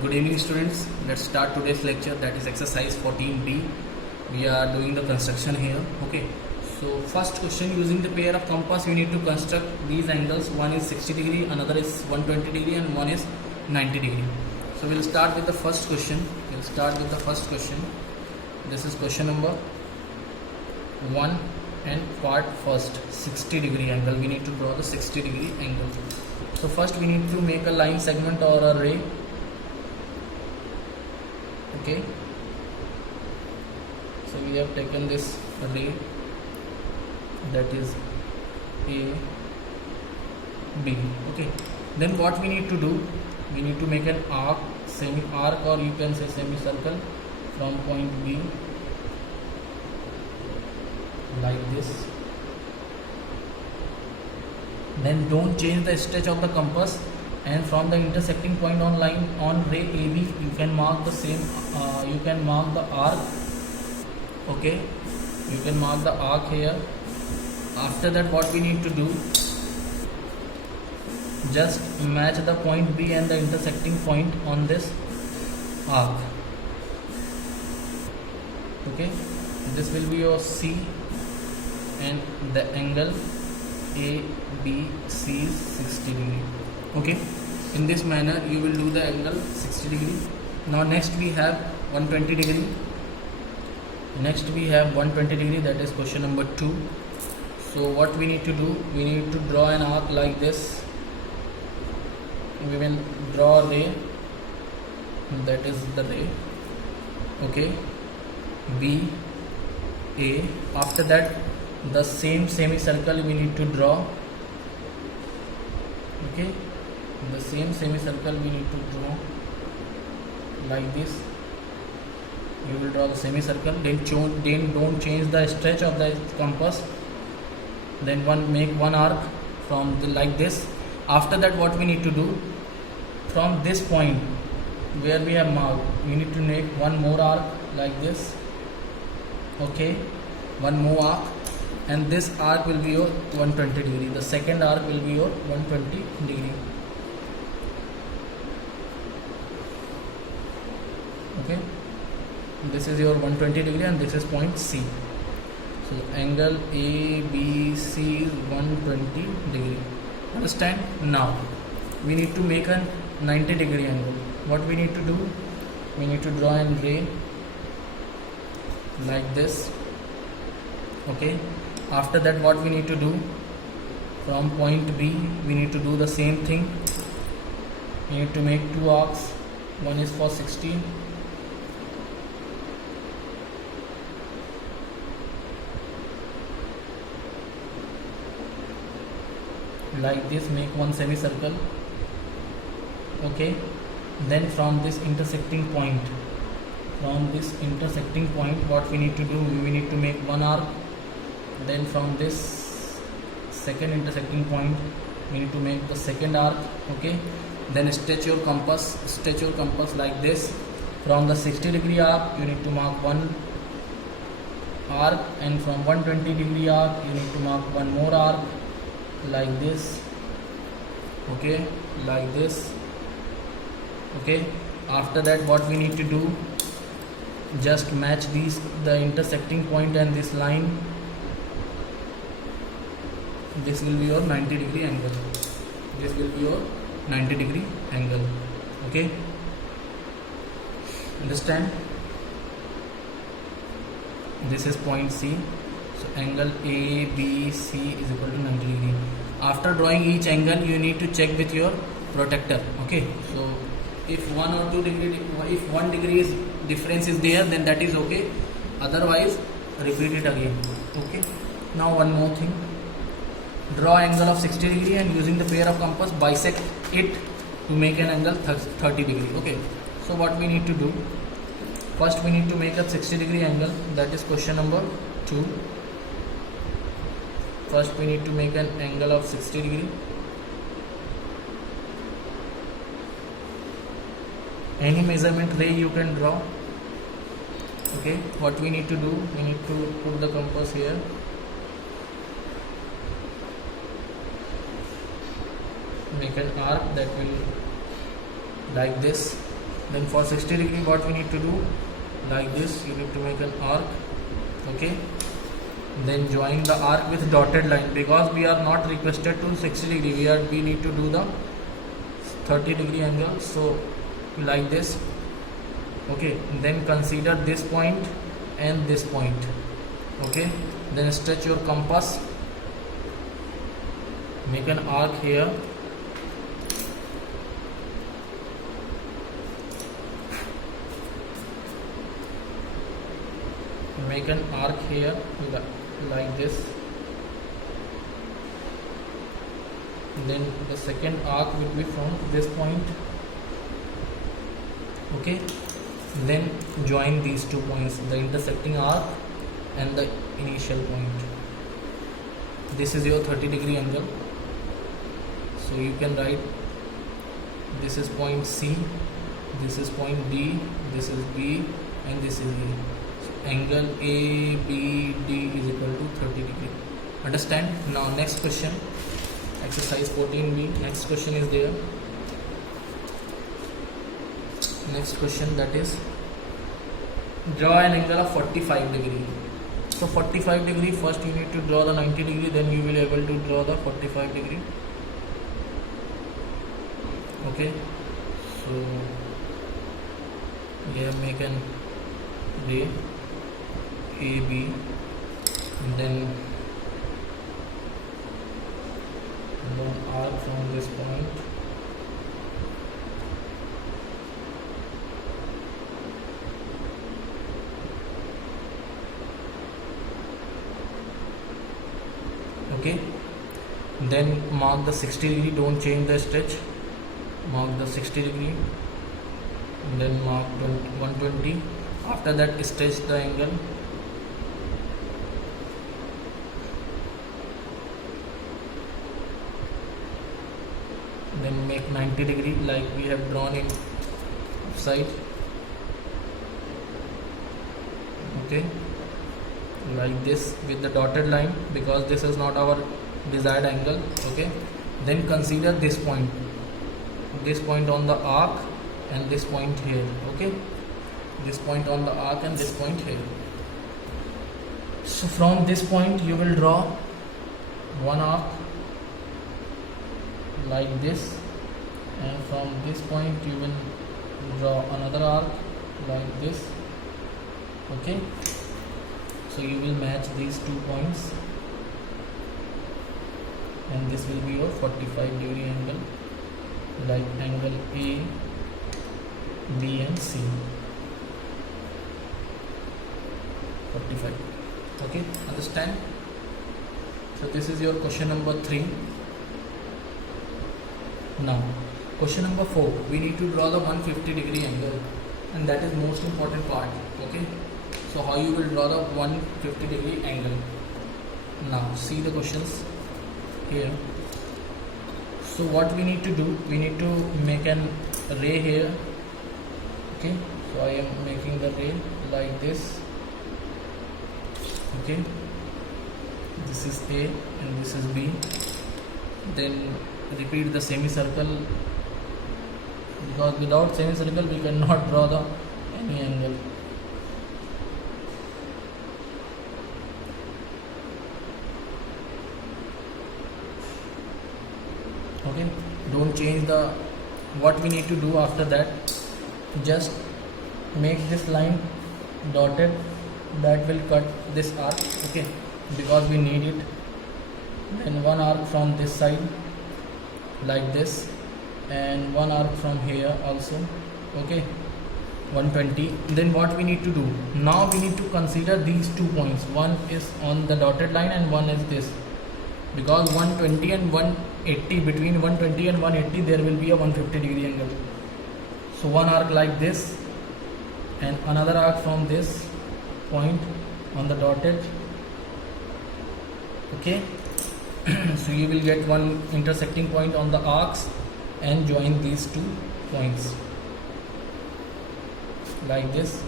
Good evening students. Let's start today's lecture, that is exercise 14b. We are doing the construction here. Okay. So first question, using the pair of compass we need to construct these angles. One is 60 degree, another is 120 degree and one is 90 degree. So we'll start with the first question. This is question number 1 and part first, 60 degree angle. We need to draw the 60 degree angle. So first we need to make a line segment or a ray. Okay, so we have taken this ray, that is A, B. Okay, then what we need to do, we need to make an arc, semi-arc, or you can say semicircle from point B like this. Then don't change the stretch of the compass, and from the intersecting point on line on ray AB you can mark the same, you can mark the arc. Okay, you can mark the arc here. After that what we need to do, just match the point B and the intersecting point on this arc. Okay, this will be your C, and the angle ABC is 60 degree. Okay, in this manner you will do the angle 60 degree. Now next we have 120 degree. That is question number 2. So what we need to do, we need to draw an arc like this. We will draw a ray, that is the ray. Okay, B, A. After that the same semicircle we need to draw. Okay, the same semicircle we need to draw like this. You will draw the semicircle, then don't change the stretch of the compass. Then make one arc from like this. After that what we need to do, from this point where we have marked, we need to make one more arc like this. Okay, one more arc, and this arc will be your 120 degree. The second arc will be your 120 degree. Okay, this is your 120 degree and this is point C. So angle ABC is 120 degree. Understand? Now we need to make a 90 degree angle. What we need to do, we need to draw an ray like this. Okay, after that what we need to do, from point B we need to do the same thing. We need to make two arcs. One is for 16, like this. Make one semicircle. Okay, then from this intersecting point, what we need to do, we need to make one arc. Then from this second intersecting point we need to make the second arc. Okay, then stretch your compass like this. From the 60 degree arc you need to mark one arc, and from 120 degree arc you need to mark one more arc like this. Okay, like this. Okay, after that what we need to do, just match the intersecting point and this line. This will be your 90 degree angle. Okay, understand? This is point C. So angle ABC is equal to 90 degree. After drawing each angle you need to check with your protractor. Okay, so if 1 or 2 degree, if 1 degree difference is there, then that is okay. Otherwise repeat it again. Okay, now one more thing, draw angle of 60 degree and using the pair of compass bisect it to make an angle 30 degree. Okay, so what we need to do, first we need to make a 60 degree angle. That is question number 2. First we need to make an angle of 60 degree. Any measurement ray you can draw. Okay, what we need to do, we need to put the compass here. Make an arc that will like this. Then for 60 degree, what we need to do, like this, you need to make an arc. Okay, then join the arc with dotted line, because we are not requested to 60 degree, we need to do the 30 degree angle. So like this. Okay, then consider this point and this point. Okay, then stretch your compass, make an arc here, make an arc here like this. Then the second arc will be from this point. Okay, then join these 2 points, the intersecting arc and the initial point. This is your 30 degree angle. So you can write, this is point C, this is point D, this is B, and this is E. So angle ABD is equal to 30 degree. Understand? Now next question, exercise 14b. Next question is there. Next question, that is, draw an angle of 45 degree. So 45 degree, first you need to draw the 90 degree, then you will able to draw the 45 degree. Okay, so here make an ray AB, and then one arc from this point. Okay, then mark the 60 degree, don't change the stretch, mark the 60 degree, and then mark 120. After that, stretch the angle, then make 90 degree like we have drawn in side. Okay, like this with the dotted line, because this is not our desired angle. Okay, then consider this point on the arc and this point here. Okay, this point on the arc and this point here. So from this point you will draw one arc like this, and from this point you will draw another arc like this. Okay, so you will match these 2 points, and this will be your 45 degree angle, like angle A, B and C. 45. Okay, understand? So this is your question number 3. Now question number 4, we need to draw the 150 degree angle, and that is most important part. Okay, so how you will draw the 150 degree angle? Now see the questions here. So what we need to do, we need to make an ray here. Okay, so I am making the ray like this. Okay, this is A and this is B. Then repeat the semicircle, because without semicircle we cannot draw the any angle. Okay, don't change the, what we need to do after that, just make this line dotted, that will cut this arc. Okay, because we need it. Then one arc from this side like this, and one arc from here also. Okay, 120. Then what we need to do now, we need to consider these 2 points. One is on the dotted line and one is this, because 120 and 180, between 120 and 180 there will be a 150 degree angle. So one arc like this and another arc from this point on the dotted. Okay, so you will get one intersecting point on the arcs and join these 2 points like this,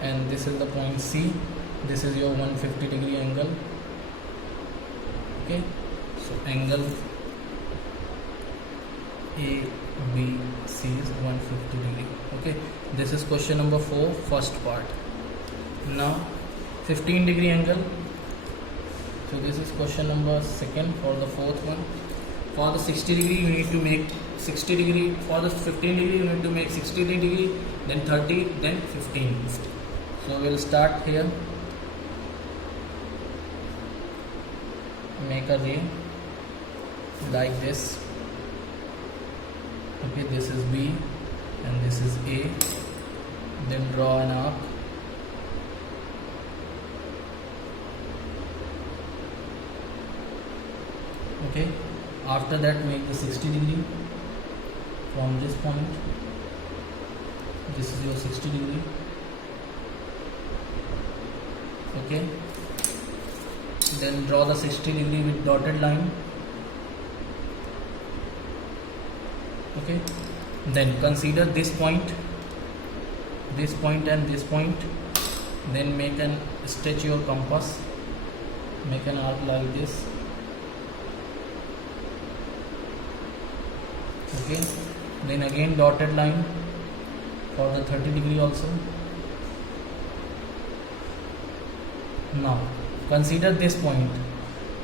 and this is the point C. This is your 150 degree angle. Okay, so angle A, B, C is 150 degree. Okay, this is question number 4, first part. Now 15 degree angle. So this is question number 2 for the fourth one. For the 60 degree you need to make 60 degree. For the 15 degree you need to make 60 degree, then 30, then 15. So we'll start here. Make a ray like this. Okay, this is B and this is A. Then draw an arc. Okay, after that make the 60 degree from this point. This is your 60 degree. Okay, then draw the 60 degree with dotted line. Okay, then consider this point and this point. Then make an stretch your compass, make an arc like this. Okay, then again dotted line for the 30 degree also. Now consider this point.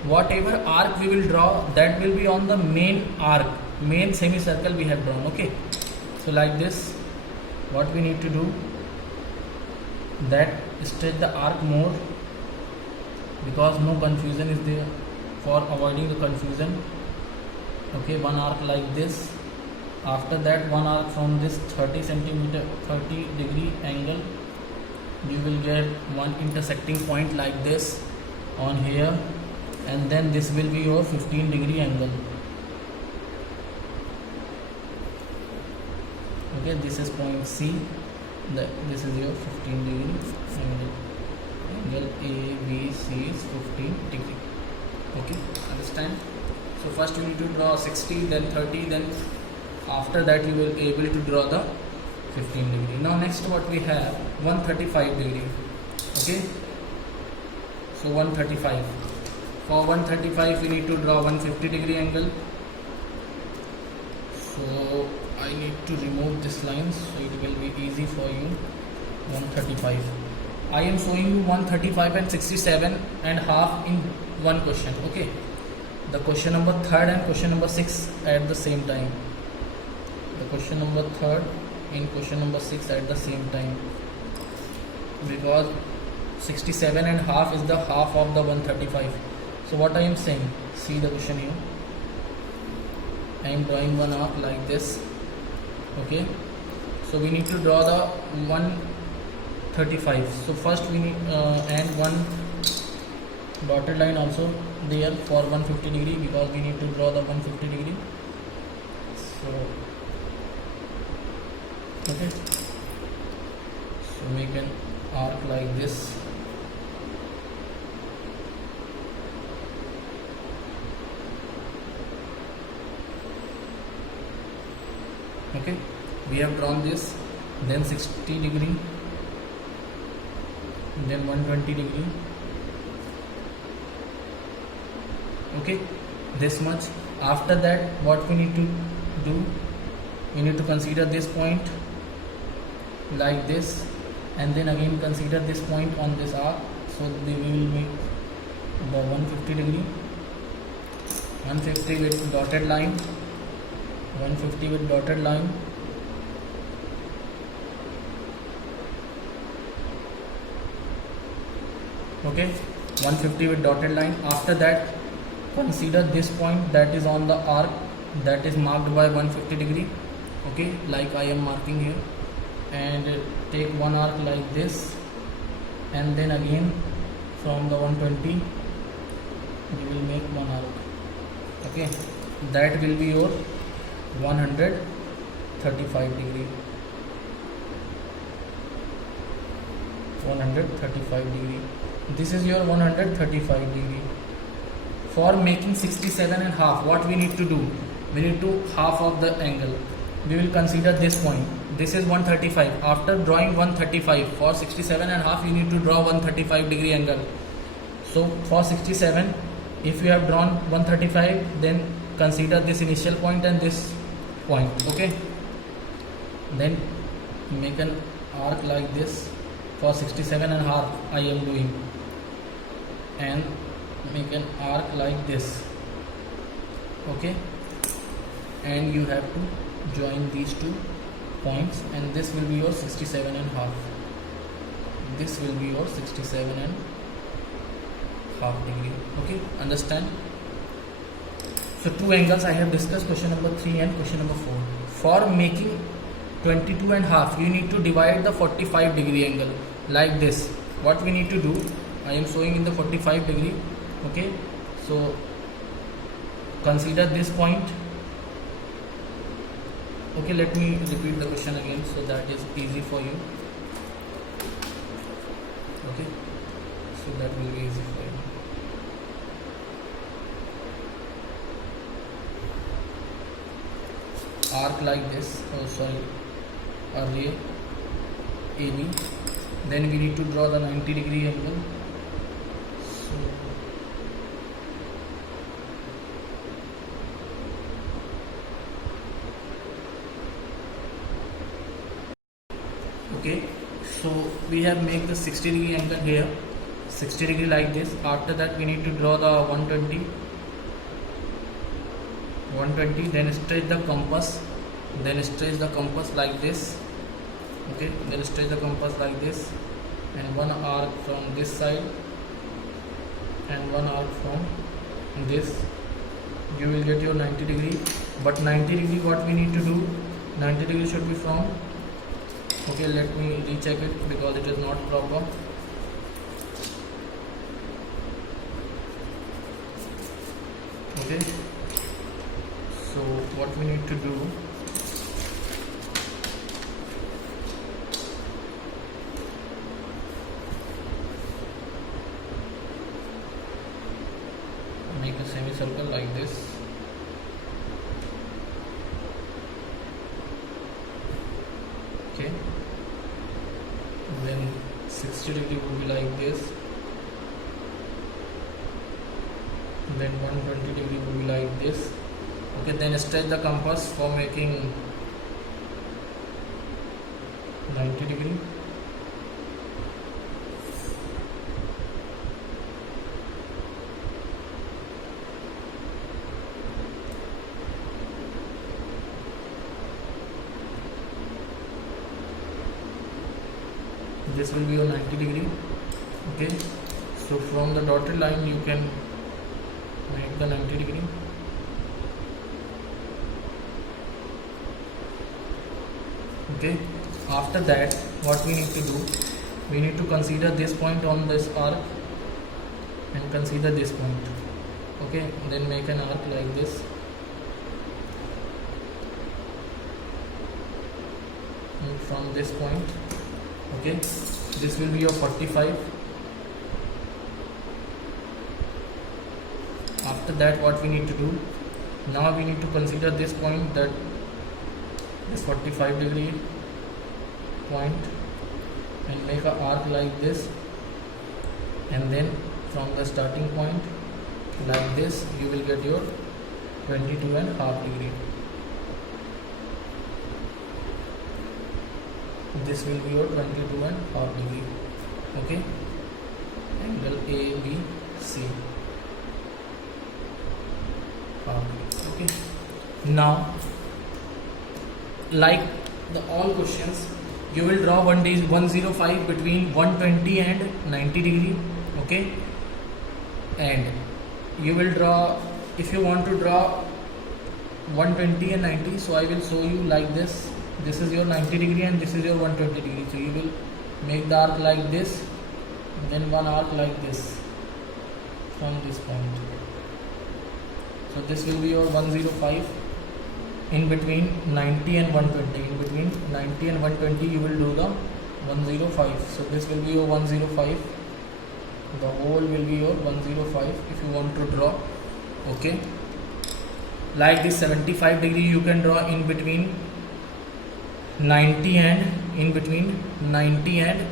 Whatever arc we will draw, that will be on the main arc, main semicircle we have drawn. Okay, so like this, what we need to do, that stretch the arc more, because no confusion is there. For avoiding the confusion, okay, one arc like this. After that, one arc from this 30 degree angle. You will get one intersecting point like this on here, and then this will be your 15 degree angle. Okay, this is point C. This is your 15 degree angle. Angle ABC is 15 degree. Okay, understand? So first you need to draw 60, then 30, then after that you will be able to draw the 15 degree. Now next what we have, 135 degree. Okay, so 135. For 135 we need to draw 150 degree angle. So I need to remove this line so it will be easy for you. 135. I am showing you 135 and 67 and half in one question. Okay, the question number 3rd and question number 6 at the same time. The question number 3rd in question number 6 at the same time, because 67 and half is the half of the 135. So what I am saying, see the question here. I am drawing one arc like this. Okay, so we need to draw the 135. So first we need and one dotted line also there for 150 degree, because we need to draw the 150 degree. So okay, so make an arc like this. Okay, we have drawn this, then 60 degree, then 120 degree. Okay, this much. After that, what we need to do, we need to consider this point like this, and then again consider this point on this arc. So we will make the 150 degree, 150 with dotted line, 150 with dotted line. Okay, 150 with dotted line. After that, consider this point that is on the arc, that is marked by 150 degree. Okay, like I am marking here, and take one arc like this, and then again from the 120 you will make one arc. Okay, that will be your 135 degree. 135 degree. This is your 135 degree. For making 67 and half, what we need to do? We need to half of the angle. We will consider this point. This is 135. After drawing 135, for 67 and half, you need to draw 135 degree angle. So for 67, if you have drawn 135, then consider this initial point and this point. Okay, then make an arc like this for 67 and a half I am doing, and make an arc like this. Okay, and you have to join these two points, and this will be your 67 and a half. This will be your 67 and half degree. Okay, understand? So two angles I have discussed, question number 3 and question number 4. For making 22 and half, you need to divide the 45 degree angle like this. What we need to do, I am showing in the 45 degree. Okay, so consider this point. Okay, let me repeat the question again so that is easy for you. Okay, so that will be easy for you. Arc like this, earlier AB, then we need to draw the 90 degree angle. So okay, so we have made the 60 degree angle here, 60 degree like this. After that we need to draw the 120, then stretch the compass, like this. Okay, then stretch the compass like this, and one arc from this side and one arc from this. You will get your 90 degree, but 90 degree what we need to do, 90 degree should be from, okay, let me recheck it because it is not proper. Okay, so what we need to do, make a semicircle like this. Okay, then 60 degree will be like this, then 120 degree will be like this. Okay, then stretch the compass for making 90 degree. This will be your 90 degree. Okay, so from the dotted line you can make the 90 degree. Okay, after that what we need to do, we need to consider this point on this arc and consider this point. Okay, then make an arc like this. And from this point, okay, this will be your 45. After that what we need to do, now we need to consider this point, that this 45 degree point, and make an arc like this, and then from the starting point like this you will get your 22 and half degree. This will be your 22 and half degree. Okay, angle ABC, half degree. Okay, now like the all questions, you will draw 105 between 120 and 90 degree. Okay, and you will draw, if you want to draw 120 and 90, so I will show you like this. This is your 90 degree and this is your 120 degree. So you will make the arc like this, then one arc like this from this point. So this will be your 105. In between 90 and 120, in between 90 and 120 you will do the 105. So this will be your 105. The whole will be your 105 if you want to draw. Okay, like this 75 degree you can draw in between 90 and, in between 90 and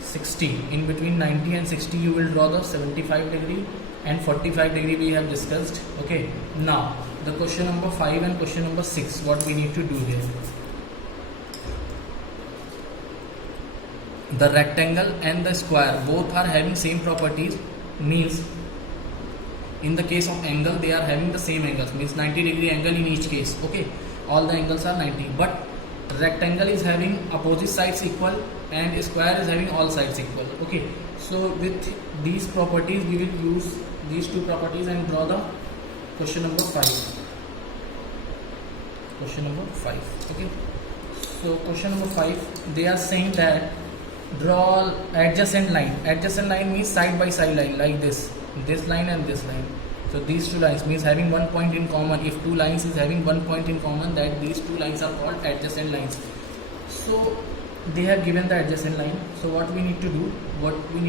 60. In between 90 and 60 you will draw the 75 degree, and 45 degree we have discussed. Okay, now the question number 5 and question number 6, what we need to do here. The rectangle and the square both are having same properties, means in the case of angle they are having the same angles, means 90-degree angle in each case. Okay, all the angles are 90, but rectangle is having opposite sides equal and square is having all sides equal. Okay, so with these properties we will use these two properties and draw the question number 5. Question number 5. Okay, so question number 5, they are saying that draw adjacent line. Adjacent line means side by side line, like this line and this line. So these two lines means having one point in common. If two lines is having one point in common, that these two lines are called adjacent lines. So they have given the adjacent line. So what we need to do? That we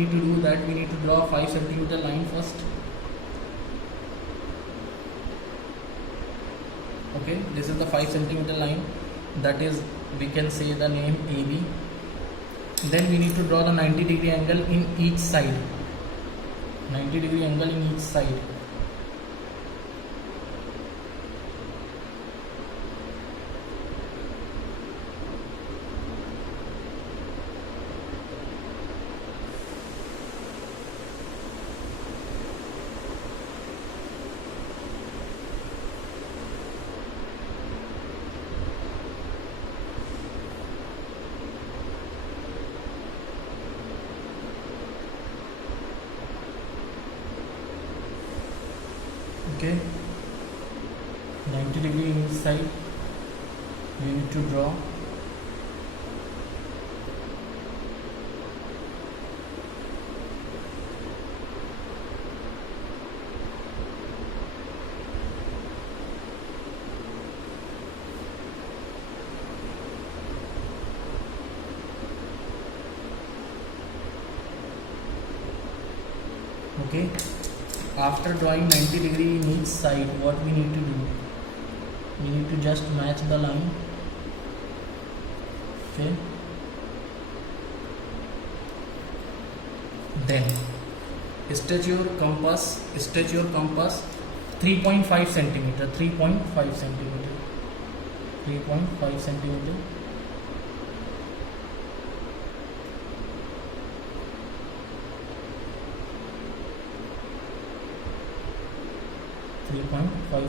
need to draw a 5 centimeter line first. Okay, this is the 5 centimeter line. That is, we can say the name AB. Then we need to draw the 90-degree angle in each side. 90-degree angle in each side. Okay, 90-degree in each side we need to draw. Okay, after drawing 90-degree in each side, what we need to do? We need to just match the line. Okay, then stretch your compass 3.5 centimeter. 3.5 centimeter. 3.5 centimeter.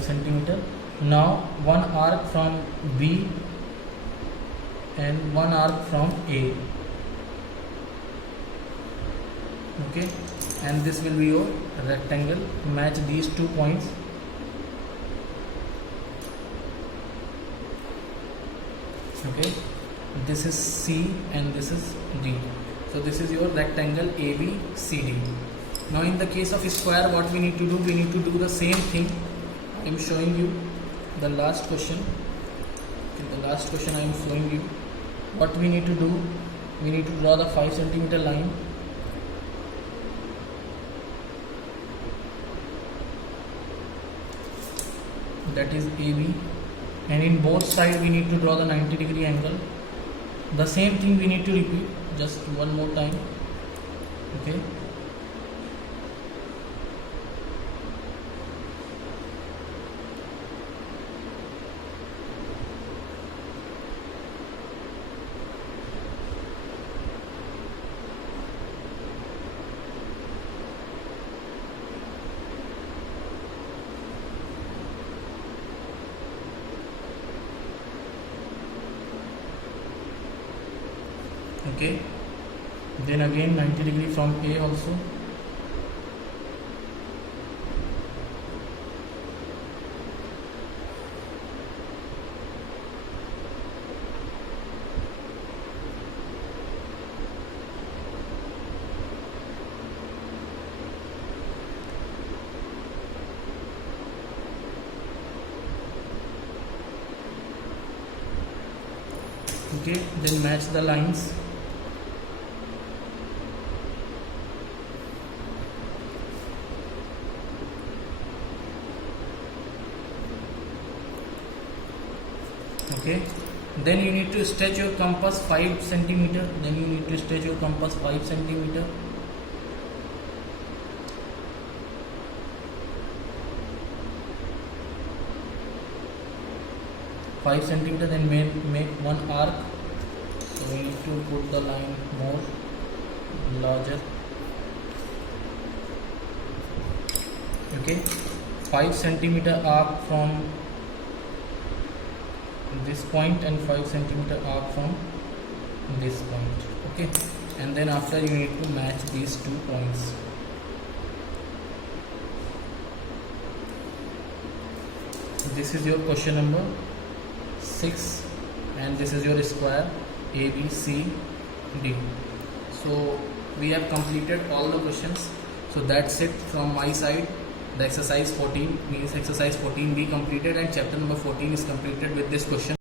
centimeter. Now one arc from B and one arc from A. Okay, and this will be your rectangle. Match these 2 points. Okay, this is C and this is D. So this is your rectangle ABCD. Now in the case of square, what we need to do? We need to do the same thing. I am showing you the last question. In the last question I am showing you what we need to do. We need to draw the 5 centimeter line. That is AB, and in both sides we need to draw the 90-degree angle. The same thing we need to repeat just one more time. Okay, okay, then again 90-degree from A also. Okay, then match the lines. Okay, then you need to stretch your compass 5 centimeter. Then you need to stretch your compass 5 centimeter. 5 centimeter, then make one arc. So we need to put the line more larger. Okay, 5 centimeter arc from this point and 5 centimeter arc from this point. Okay, and then after you need to match these 2 points. This is your question number 6, and this is your square A, B, C, D. So we have completed all the questions. So that's it from my side. The exercise 14 means exercise 14B completed, and chapter number 14 is completed with this question.